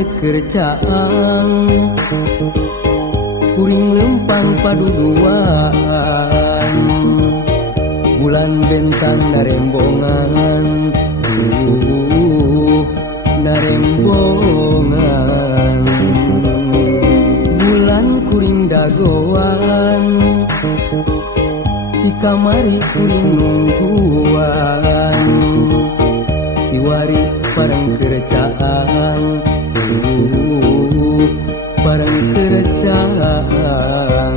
langit kerjaan kuring lempang paduduan bulan bentang narembongan narembongan bulan kuring dagoan di kamari kuring nungguan kiwari parang kerjaan parang kerjaan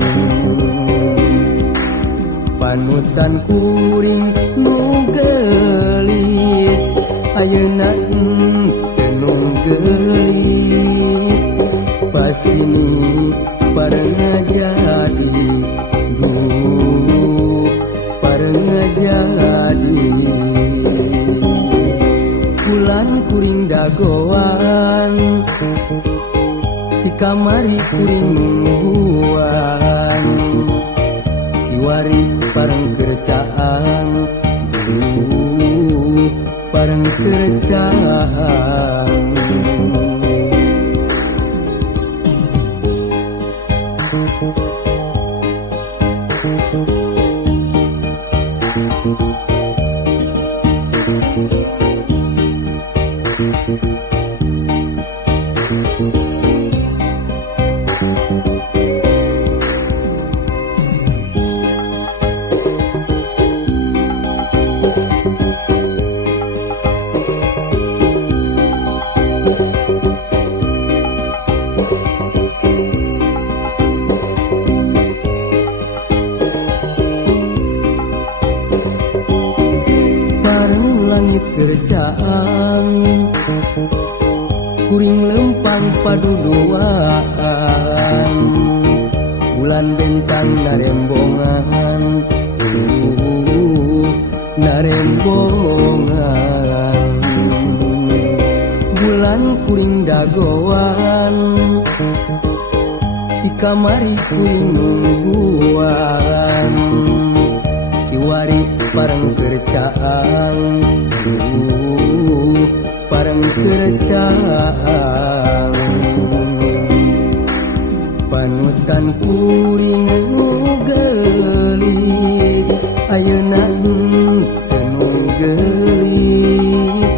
panutan kuring nu gelis ayeuna tenung gelis pasini parang jadi parang jadi bulan kuring dagoan di kamari kuring nungguan kiwari parang kerjaan parang kerjaan kerjaan kuring lempang paduduan bulan bentang narembongan narembongan bulan kuring dagoan di kamari kuring nungguan kiwari parang kerjaan parang kerjaan panutan kuring nu gelis ayeuna tenung gelis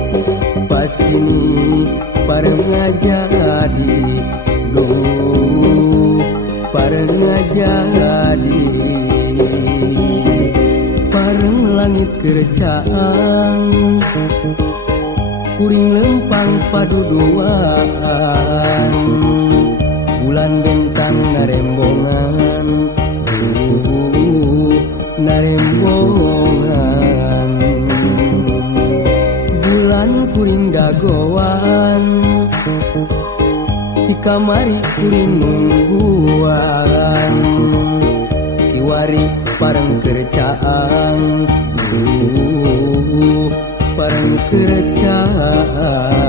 pasini parang jadi parang jadi parang langit kerjaan kuring lempang paduduan bulan bentang narembongan narembongan bulan kuring dagoan di kamari kuring nungguan kiwari parang kerjaan parang kerjaan